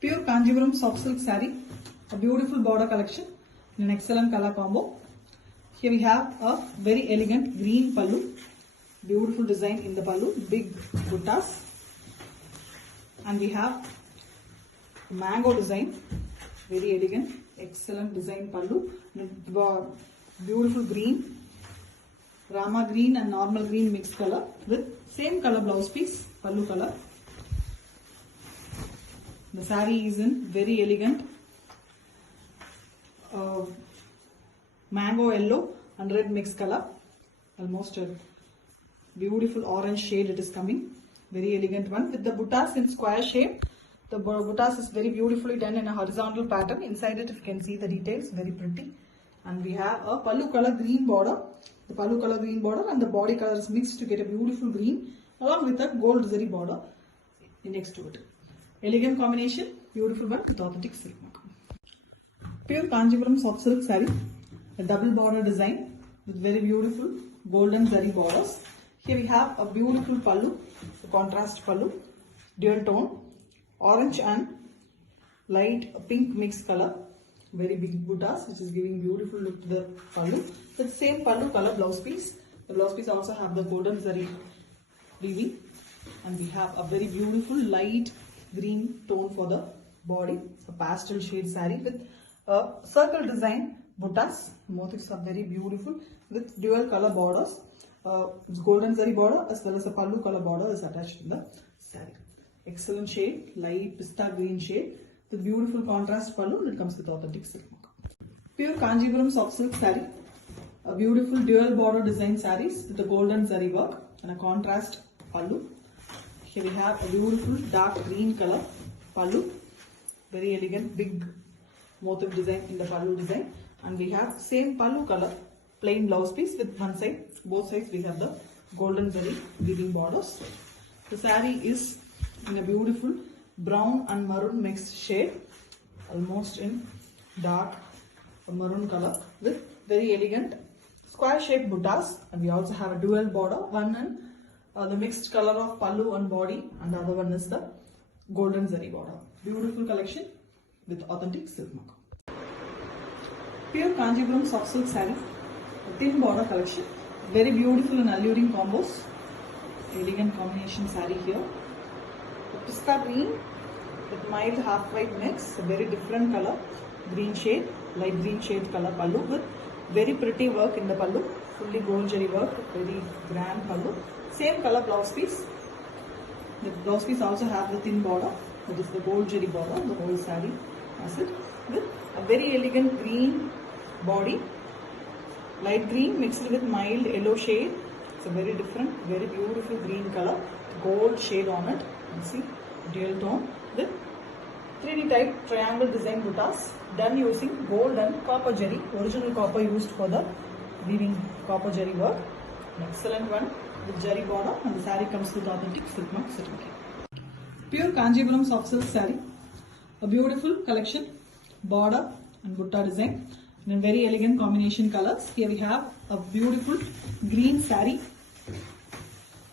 Pure Kanjivaram soft silk saree, a beautiful border collection in an excellent color combo. Here we have a very elegant green pallu, beautiful design in the pallu, big buttas, and we have mango design, very elegant, excellent design pallu, beautiful green, Rama green and normal green mixed color with same color blouse piece, pallu color. The saree is in very elegant mango yellow and red mixed color, almost a beautiful orange shade it is coming, very elegant one with the buttas in square shape. The buttas is very beautifully done in a horizontal pattern. Inside it you can see the details, very pretty. And we have a pallu color green border, the pallu color green border and the body color is mixed to get a beautiful green along with a gold zari border next to it. Elegant combination, beautiful one with authentic silk mark. Pure Kanjivaram soft silk saree, a double border design with very beautiful golden zari borders. Here we have a beautiful pallu, a contrast pallu, dual tone, orange and light pink mixed color, very big buttas which is giving beautiful look to the pallu. With same pallu color blouse piece. The blouse piece also have the golden zari weaving, and we have a very beautiful light green tone for the body, a pastel shade saree with a circle design buttas. Motifs are very beautiful with dual color borders. Golden zari border as well as a pallu color border is attached to the saree. Excellent shade, light pista green shade with beautiful contrast pallu that comes with authentic silk mark. Pure Kanjivaram soft silk saree, a beautiful dual border design sarees with the golden zari work and a contrast pallu. Here we have a beautiful dark green color pallu, very elegant big motif design in the pallu design, and we have same pallu color plain blouse piece with one side, both sides we have the golden zari weaving borders. The saree is in a beautiful brown and maroon mixed shade, almost in dark maroon color with very elegant square shaped buttas, and we also have a dual border, one in the mixed color of pallu and body and the other one is the golden zari border. Beautiful collection with authentic silk mark. Pure Kanjivaram soft silk saree, a thin border collection, very beautiful and alluring combos, elegant combination saree here. Pista green with mild half white mix, a very different color, green shade, light green shade color pallu with very pretty work in the pallu, fully gold jari work, very grand pallu. Same color blouse piece. The blouse piece also have the thin border, that is the gold jari border, the whole saree has it, with a very elegant green body, light green mixed with mild yellow shade. It's a very different, very beautiful green color, gold shade on it. You see, dual tone with 3D type triangle design buttas done using gold and copper jari, original copper used for the weaving copper jari work. An excellent one with jari border, and the saree comes with authentic silk mark certificate. Pure Kanjivaram soft silk saree, a beautiful collection, border and butta design in a very elegant combination colors. Here we have a beautiful green saree,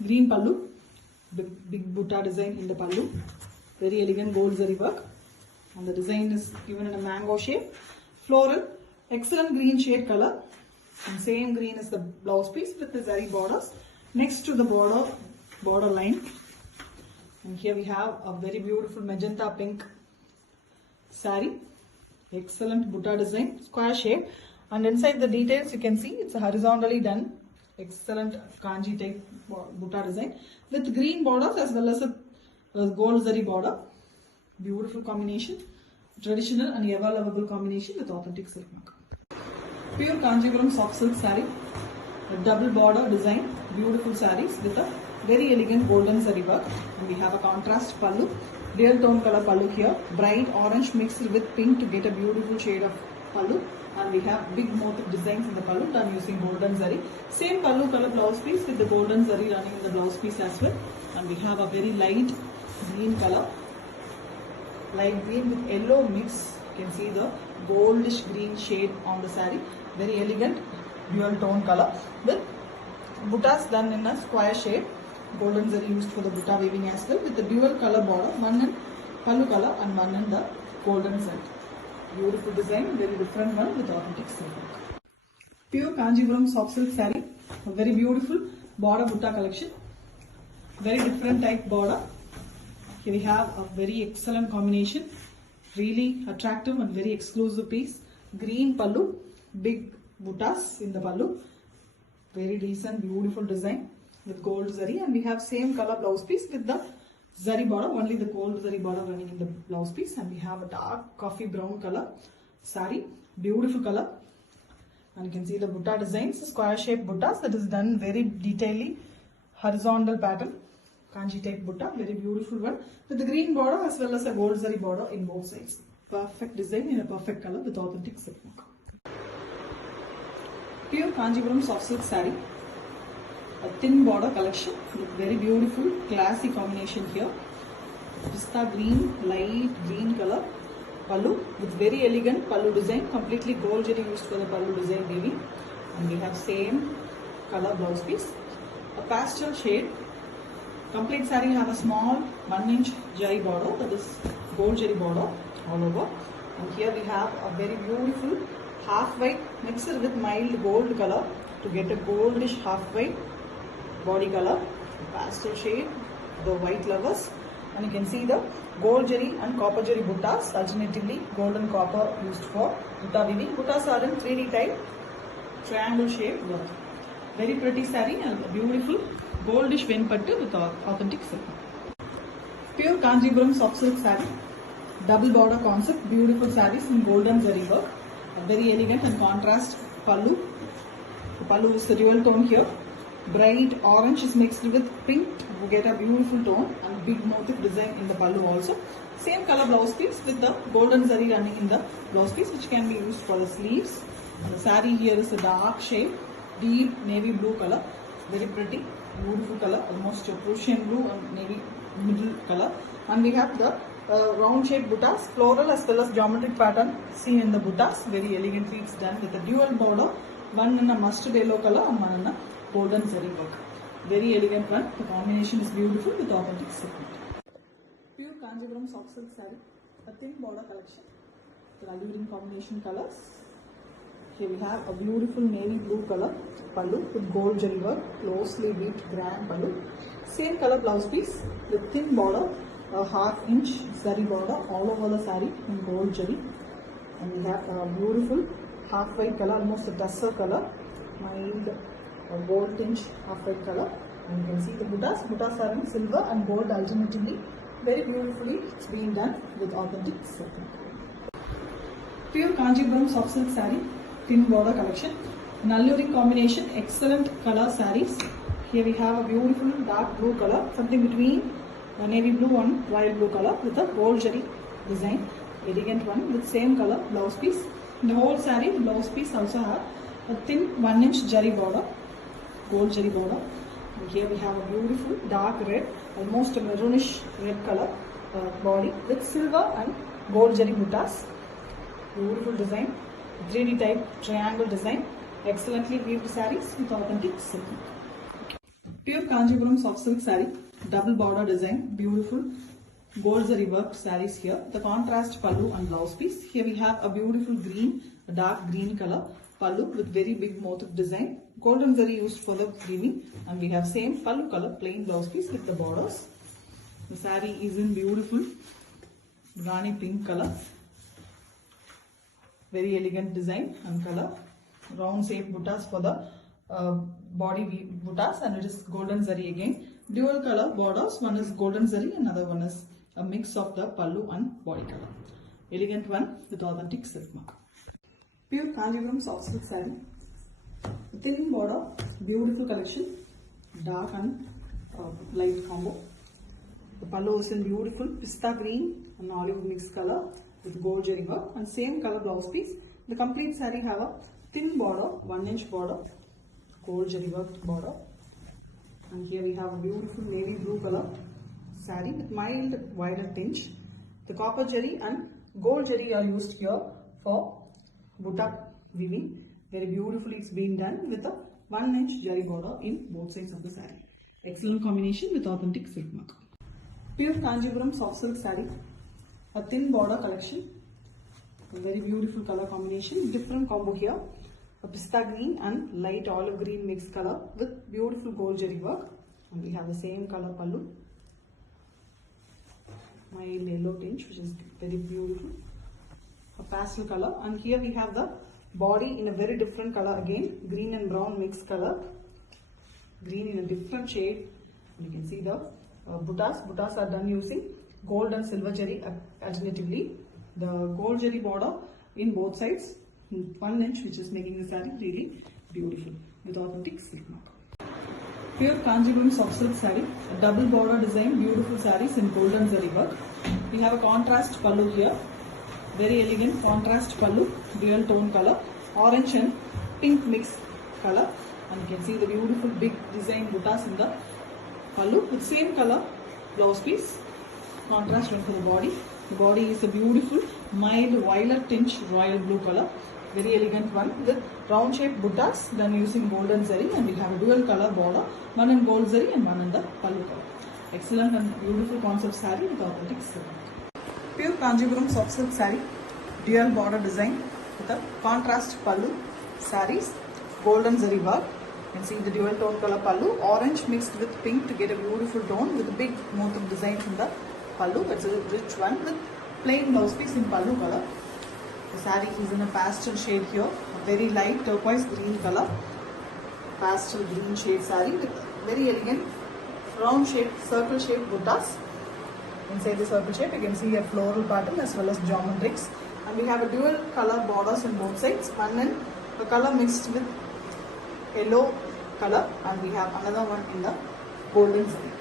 green pallu, big butta design in the pallu, very elegant gold zari work, and the design is given in a mango shape, floral, excellent green shade color, and same green is the blouse piece with the zari borders next to the border line. And here we have a very beautiful magenta pink saree, excellent butta design, square shape, and inside the details you can see it's a horizontally done, excellent kanji type butta design with green borders as well as a gold zari border. Beautiful combination, traditional and ever lovable combination with authentic silk mark. Pure Kanjivaram soft silk saree, a double border design, beautiful sarees with a very elegant golden zari work, and we have a contrast pallu, dual tone color pallu here, bright orange mixed with pink to get a beautiful shade of pallu, and we have big motif designs in the pallu done using golden zari. Same pallu color blouse piece with the golden zari running in the blouse piece as well, and we have a very light green color, light green with yellow mix. You can see the goldish green shade on the saree, very elegant dual tone color with buttas done in a square shape, golden zari used for the butta weaving as well with the dual color border, one in pallu color and one in the golden set. Beautiful design, very different one with authentic silk. Pure Kanjipuram soft silk saree, a very beautiful border butta collection. Very different type border. Here we have a very excellent combination, really attractive and very exclusive piece. Green pallu, big buttas in the pallu. Very decent, beautiful design with gold zari, and we have same color blouse piece with the zari border, only the gold zari border running in the blouse piece, and we have a dark coffee brown color saree, beautiful color, and you can see the butta designs, square shaped buttas that is done very detailedly, horizontal pattern, kanji type butta, very beautiful one with the green border as well as a gold zari border in both sides. Perfect design in a perfect color with authentic silk work. Pure Kanjipuram soft silk saree, a thin border collection with very beautiful classy combination here. Pista green, light green color pallu with very elegant pallu design, completely gold jari used for the pallu design weaving, and we have same color blouse piece, a pastel shade. Complete saree have a small 1-inch jari border, that is gold jari border all over, and here we have a very beautiful half white mixed with mild gold color to get a goldish half white body color, pastel shade, the white lovers, and you can see the gold jari and copper jari buttas, alternatively gold and copper used for butta weaving. Buttas are in 3D type triangle shape work. Very pretty saree and a beautiful goldish venpattu with authentic silk. Pure Kanjipuram soft silk saree, double border concept, beautiful sarees in golden zari work. A very elegant and contrast pallu. The pallu is the dual tone here. Bright orange is mixed with pink to get a beautiful tone, and big motif design in the pallu also. Same color blouse piece with the golden zari running in the blouse piece, which can be used for the sleeves. The saree here is a dark shade, deep navy blue color. Very pretty, beautiful color, almost a Prussian blue and navy middle color. And we have the round shaped buttas, floral as well as geometric pattern seen in the buttas. Very elegantly it's done with a dual border, one in a mustard yellow color and one in a golden zari work. Very elegant one. The combination is beautiful with authentic silk. Pure Kanjipuram soft silk saree, a thin border collection, the alluring combination colors. Here we have a beautiful navy blue color pallu with gold jari work, closely weaved grand pallu. Same color blouse piece with thin border, a half-inch zari border all over the saree in gold jari, and we have a beautiful half-white color, almost a duster color, mild gold tinge half-white color, and you can see the buttas are in silver and gold alternatively. Very beautifully it's been done with authentic silk. Pure Kanjipuram soft silk saree, thin border collection, an alluring combination, excellent color sarees. Here we have a beautiful dark blue color, something between a navy blue and royal blue color with a gold jari design, elegant one with same color blouse piece. In the whole saree, the blouse piece also have a thin 1-inch jari border, gold jari border. And here we have a beautiful dark red, almost a maroonish red color body with silver and gold jari buttas. Beautiful design, 3D type triangle design, excellently weaved sarees with authentic silk. Pure Kanjipuram soft silk saree, double border design, beautiful gold zari work sarees here. The contrast pallu and blouse piece. Here we have a beautiful green, a dark green color pallu with very big motif design. Golden zari used for the weaving, and we have same pallu color plain blouse piece with the borders. The saree is in beautiful Rani pink color. Very elegant design and color. Round shaped buttas for the body buttas, and it is golden zari again. Dual color borders, one is golden zari, another one is a mix of the pallu and body color. Elegant one with authentic silk mark. Pure Kanjipuram soft silk saree, thin border, beautiful collection, dark and light combo. The pallu is in beautiful pista green and olive mixed color with gold jari work, and same color blouse piece. The complete saree have a thin border, 1-inch border, gold jari work border, and here we have a beautiful navy blue color saree with mild violet tinge. The copper jari and gold jari are used here for butta weaving. Very beautifully it's been done with a 1-inch jari border in both sides of the saree. Excellent combination with authentic silk mark. Pure Kanjipuram soft silk saree, a thin border collection. A very beautiful color combination. Different combo here. A pista green and light olive green mixed color with beautiful gold jari work. And we have the same color pallu. Mild yellow tinge, which is very beautiful. A pastel color, and here we have the body in a very different color again, green and brown mixed color. Green in a different shade. You can see the buttas. Buttas are done using gold and silver jari alternatively. The gold jari border in both sides, 1 inch, which is making the saree really beautiful with authentic silk mark. Pure Kanjipuram soft silk saree, a double border design, beautiful sarees in golden zari work. We have a contrast pallu here, very elegant contrast pallu, dual tone color, orange and pink mixed color, and you can see the beautiful big design buttas in the pallu with same color blouse piece. Contrast one for the body. The body is a beautiful mild violet tinge royal blue color. Very elegant one with round shaped buttas done using golden zari, and we have a dual color border, one in gold zari and one in the pallu color. Excellent and beautiful concept saree with authentic silk. Pure Kanjipuram soft silk saree, dual border design with a contrast pallu sarees, golden zari work. You can see the dual tone color pallu, orange mixed with pink to get a beautiful tone with a big motif design in the pallu. It's a rich one with plain blouse piece in pallu color. The saree is in a pastel shade here, a very light turquoise green color, pastel green shade saree with very elegant round shaped circle shaped buttas. Inside the circle shape you can see a floral pattern as well as geometrics, and we have a dual color borders in both sides, one in the color mixed with yellow color, and we have another one in the golden zari.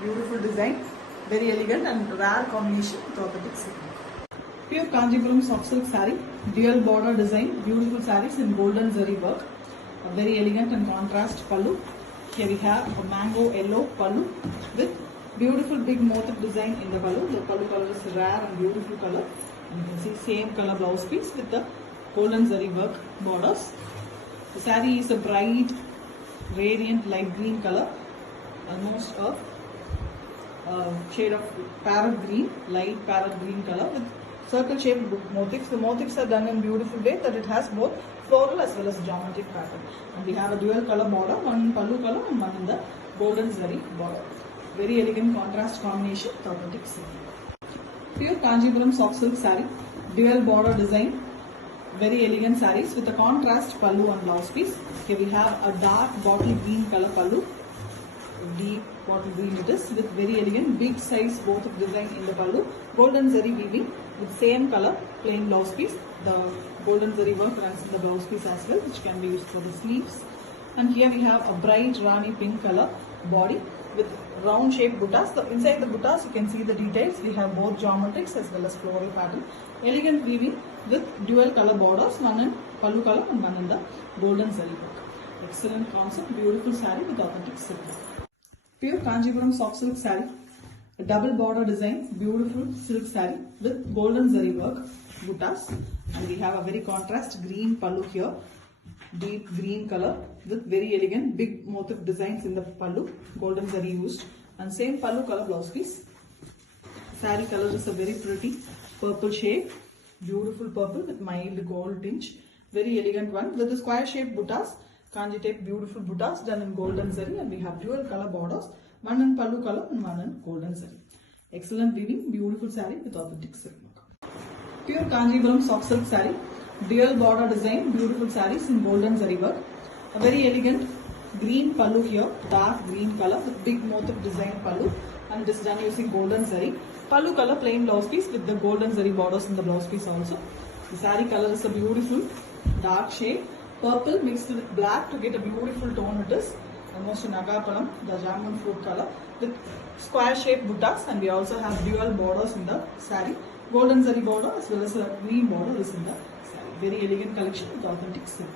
Beautiful design, very elegant and rare combination with authentic silk. Pure Kanjipuram soft silk saree, dual border design, beautiful sarees in golden zari work. A very elegant and contrast pallu. Here we have a mango yellow pallu with beautiful big motif design in the pallu. The pallu color is rare and beautiful color. You can see same color blouse piece with the golden zari work borders. The saree is a bright, radiant light green color, almost a shade of parrot green, light parrot green color with circle shaped motifs. The motifs are done in beautiful way that it has both floral as well as geometric pattern. And we have a dual color border, one in pallu color and one in the golden zari border. Very elegant contrast combination with authentic silk. Pure Kanjipuram soft silk saree, dual border design, very elegant sarees with a contrast pallu and blouse piece. Here we have a dark bottle green color pallu, deep bottle green it is, with very elegant big size both of design in the pallu, golden zari weaving with same color plain blouse piece. The golden zari work runs in the blouse piece as well, which can be used for the sleeves. And here we have a bright Rani pink color body with round shaped buttas. Inside the buttas you can see the details. We have both geometrics as well as floral pattern. Elegant weaving with dual color borders, one in pallu color and one in the golden zari work. Excellent concept, beautiful saree with authentic silk. Pure Kanjipuram soft silk saree, a double border design, beautiful silk saree with golden zari work, buttas, and we have a very contrast green pallu here, deep green color with very elegant big motif designs in the pallu, golden zari used, and same pallu color blouse piece. Saree color is a very pretty purple shade, beautiful purple with mild gold tinge, very elegant one with the square shaped buttas. Kanji type beautiful buttas done in golden zari, and we have dual color borders, one in pallu color and one in golden zari. Excellent weaving, beautiful saree with authentic silk. Pure Kanjipuram soft silk saree, dual border design, beautiful sarees in golden zari work. A very elegant green pallu here, dark green color with big motif design pallu, and it is done using golden zari. Pallu color plain blouse piece with the golden zari borders in the blouse piece also. The saree color is a beautiful dark shade, purple mixed with black to get a beautiful tone it is. Almost in agapalam, the jamun fruit color with square shaped buttas, and we also have dual borders in the saree. Golden zari border as well as a green border is in the saree. Very elegant collection with authentic silk.